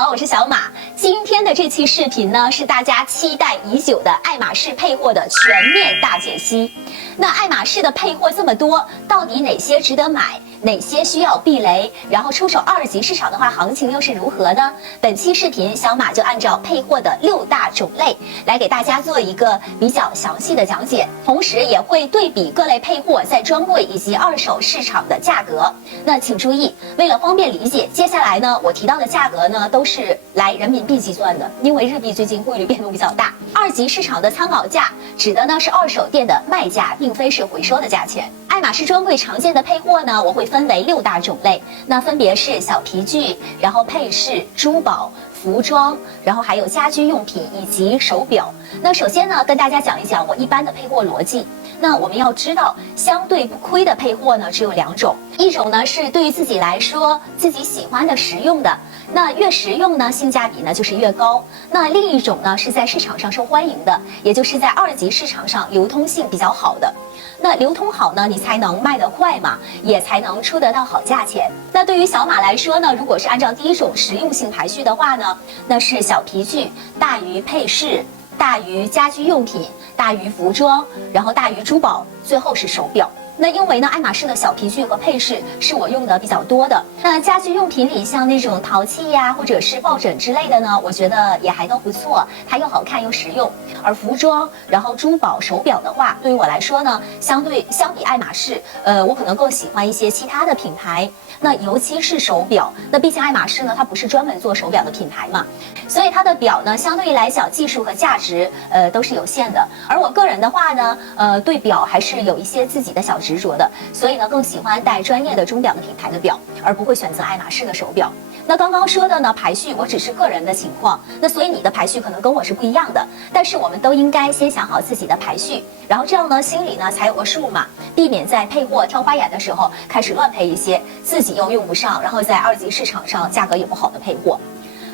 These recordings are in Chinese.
好，我是小马。今天的这期视频呢，是大家期待已久的爱马仕配货的全面大解析。那爱马仕的配货这么多，到底哪些值得买？哪些需要避雷？然后出手二级市场的话，行情又是如何呢？本期视频小马就按照配货的6大种类来给大家做一个比较详细的讲解，同时也会对比各类配货在专柜以及二手市场的价格。那请注意，为了方便理解，接下来呢我提到的价格呢都是来人民币计算的，因为日币最近汇率变动比较大。二级市场的参考价指的呢是二手店的卖价，并非是回收的价钱。爱马仕专柜常见的配货呢，我会分为6大种类，那分别是小皮具，然后配饰、珠宝、服装，然后还有家居用品以及手表。那首先呢，跟大家讲一讲我一般的配货逻辑。那我们要知道，相对不亏的配货呢，只有2种，一种呢是对于自己来说自己喜欢的实用的，那越实用呢，性价比呢就是越高。那另一种呢是在市场上受欢迎的，也就是在二级市场上流通性比较好的。那流通好呢，你才能卖得快嘛，也才能出得到好价钱。那对于小马来说呢，如果是按照第一种实用性排序的话呢，那是小皮具大于配饰，大于家居用品，大于服装，然后大于珠宝，最后是手表。那因为呢，爱马仕的小皮具和配饰是我用的比较多的。那家居用品里，像那种陶器呀，或者是抱枕之类的呢，我觉得也还都不错，它又好看又实用。而服装，然后珠宝、手表的话，对于我来说呢，相比爱马仕，我可能更喜欢一些其他的品牌。那尤其是手表，那毕竟爱马仕呢，它不是专门做手表的品牌嘛，所以它的表呢，相对于来讲，技术和价值，都是有限的。而我个人的话呢，对表还是有一些自己的小执着的，所以呢，更喜欢戴专业的钟表的品牌的表，而不会选择爱马仕的手表。那刚刚说的呢，排序我只是个人的情况，那所以你的排序可能跟我是不一样的，但是我们都应该先想好自己的排序，然后这样呢，心里呢才有个数嘛，避免在配货挑花眼的时候开始乱配一些，自己又用不上，然后在二级市场上价格也不好的配货。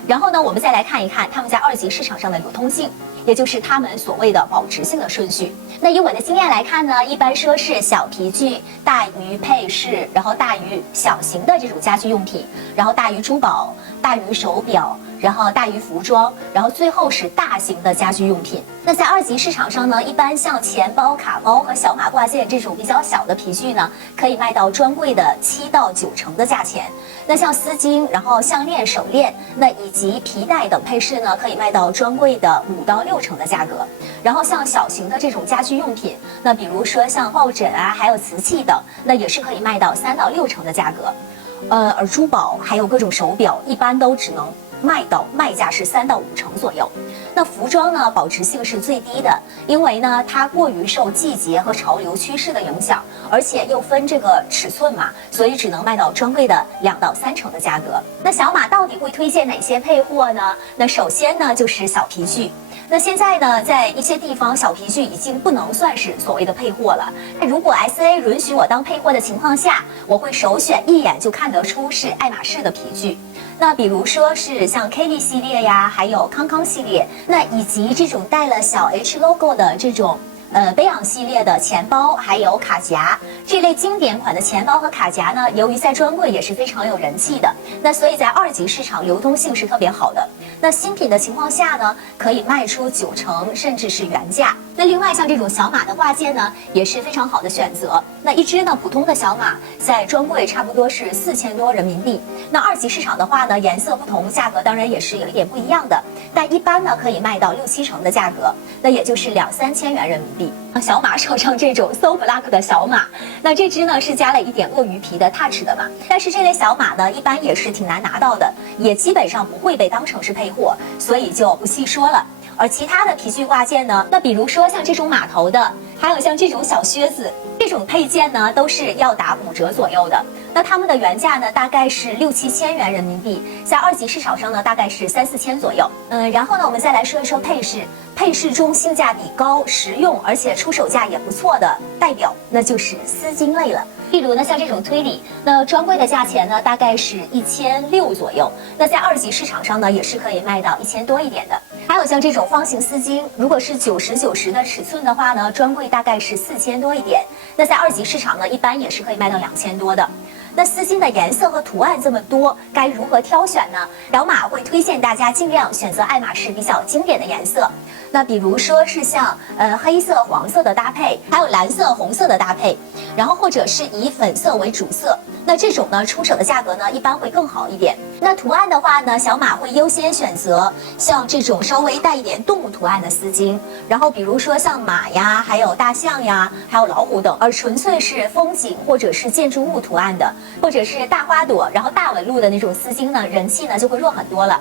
然后呢，我们再来看一看他们在二级市场上的流通性，也就是他们所谓的保值性的顺序。那以我的经验来看呢，一般说是小皮具大于配饰，然后大于小型的这种家居用品，然后大于珠宝，大于手表，然后大于服装，然后最后是大型的家居用品。那在二级市场上呢，一般像钱包、卡包和小马挂件这种比较小的皮具呢，可以卖到专柜的7到9成的价钱。那像丝巾，然后项链、手链，那以及皮带等配饰呢，可以卖到专柜的5到6成的价格。然后像小型的这种家居用品，那比如说像抱枕啊，还有瓷器等，那也是可以卖到3到6成的价格。而珠宝还有各种手表，一般都只能卖到卖价是3到5成左右。那服装呢，保值性是最低的，因为呢它过于受季节和潮流趋势的影响，而且又分这个尺寸嘛，所以只能卖到专柜的2到3成的价格。那小马到底会推荐哪些配货呢？那首先呢就是小皮具。那现在呢，在一些地方，小皮具已经不能算是所谓的配货了。如果 SA 允许我当配货的情况下，我会首选一眼就看得出是爱马仕的皮具。那比如说是像 Kelly 系列呀，还有康康系列，那以及这种带了小 H logo 的这种贝昂系列的钱包，还有卡夹，这类经典款的钱包和卡夹呢，由于在专柜也是非常有人气的，那所以在二级市场流通性是特别好的。那新品的情况下呢，可以卖出9成，甚至是原价。那另外像这种小马的挂件呢，也是非常好的选择。那一只呢，普通的小马在专柜差不多是4000多人民币。那二级市场的话呢，颜色不同，价格当然也是有一点不一样的，但一般呢可以卖到6、7成的价格，那也就是2、3千元人民币。小马手上这种 So Black 的小马，那这只呢是加了一点鳄鱼皮的 touch 的嘛，但是这类小马呢，一般也是挺难拿到的，也基本上不会被当成是配货，所以就不细说了。而其他的皮具挂件呢，那比如说像这种马头的，还有像这种小靴子，这种配件呢都是要打5折左右的。那它们的原价呢大概是6、7千元人民币，在二级市场上呢大概是3、4千左右。然后呢，我们再来说一说配饰。配饰中性价比高、实用，而且出手价也不错的代表，那就是丝巾类了。例如呢，像这种推理，那专柜的价钱呢大概是1600左右，那在二级市场上呢也是可以卖到1000多一点的。还有像这种方形丝巾，如果是90/90的尺寸的话呢，专柜大概是4000多一点，那在二级市场呢一般也是可以卖到2000多的。那丝巾的颜色和图案这么多，该如何挑选呢？小马会推荐大家尽量选择爱马仕比较经典的颜色。那比如说是像黑色、黄色的搭配，还有蓝色、红色的搭配，然后或者是以粉色为主色。那这种呢，出手的价格呢，一般会更好一点。那图案的话呢，小马会优先选择像这种稍微带一点动物图案的丝巾，然后比如说像马呀，还有大象呀，还有老虎等。而纯粹是风景或者是建筑物图案的，或者是大花朵，然后大纹路的那种丝巾呢，人气呢就会弱很多了。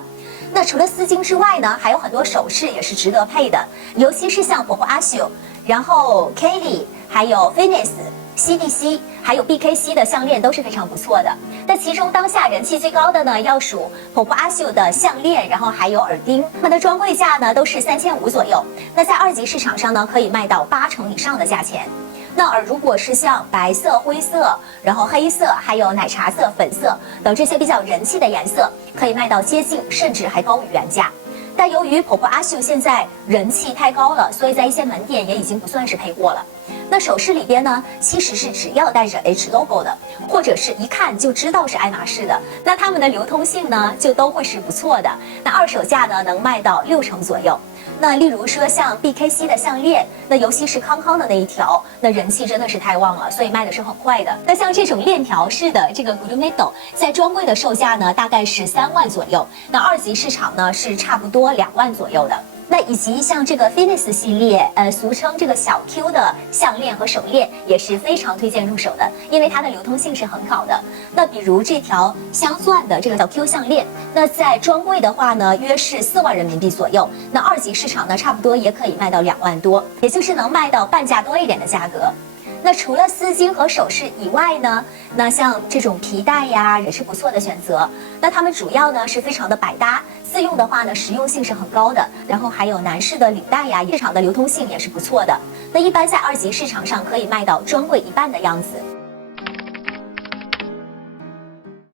那除了丝巾之外呢，还有很多首饰也是值得配的，尤其是像婆婆阿秀，然后 Kelly， 还有 Finesse、CDC， 还有 BKC 的项链都是非常不错的。那其中当下人气最高的呢，要数婆婆阿秀的项链，然后还有耳钉，它们的专柜价呢都是3500左右。那在二级市场上呢，可以卖到80%以上的价钱。那而如果是像白色、灰色，然后黑色，还有奶茶色、粉色等这些比较人气的颜色，可以卖到接近甚至还高于原价。但由于婆婆阿秀现在人气太高了，所以在一些门店也已经不算是配货了。那首饰里边呢，其实是只要带着 H logo 的，或者是一看就知道是爱马仕的，那它们的流通性呢就都会是不错的。那二手价呢能卖到60%左右。那例如说像 BKC 的项链，那尤其是康康的那一条，那人气真的是太旺了，所以卖的是很快的。那像这种链条式的这个 Glumedo， 在专柜的售价呢大概是3万左右，那二级市场呢是差不多2万左右的。那以及像这个 Finesse 系列，俗称这个小 Q 的项链和手链也是非常推荐入手的，因为它的流通性是很好的。那比如这条镶钻的这个小 Q 项链，那在专柜的话呢，约是4万人民币左右，那二级市场呢，差不多也可以卖到2万多，也就是能卖到半价多一点的价格。那除了丝巾和首饰以外呢，那像这种皮带呀也是不错的选择。那它们主要呢是非常的百搭，自用的话呢实用性是很高的。然后还有男士的领带呀，市场的流通性也是不错的。那一般在二级市场上可以卖到专柜一半的样子。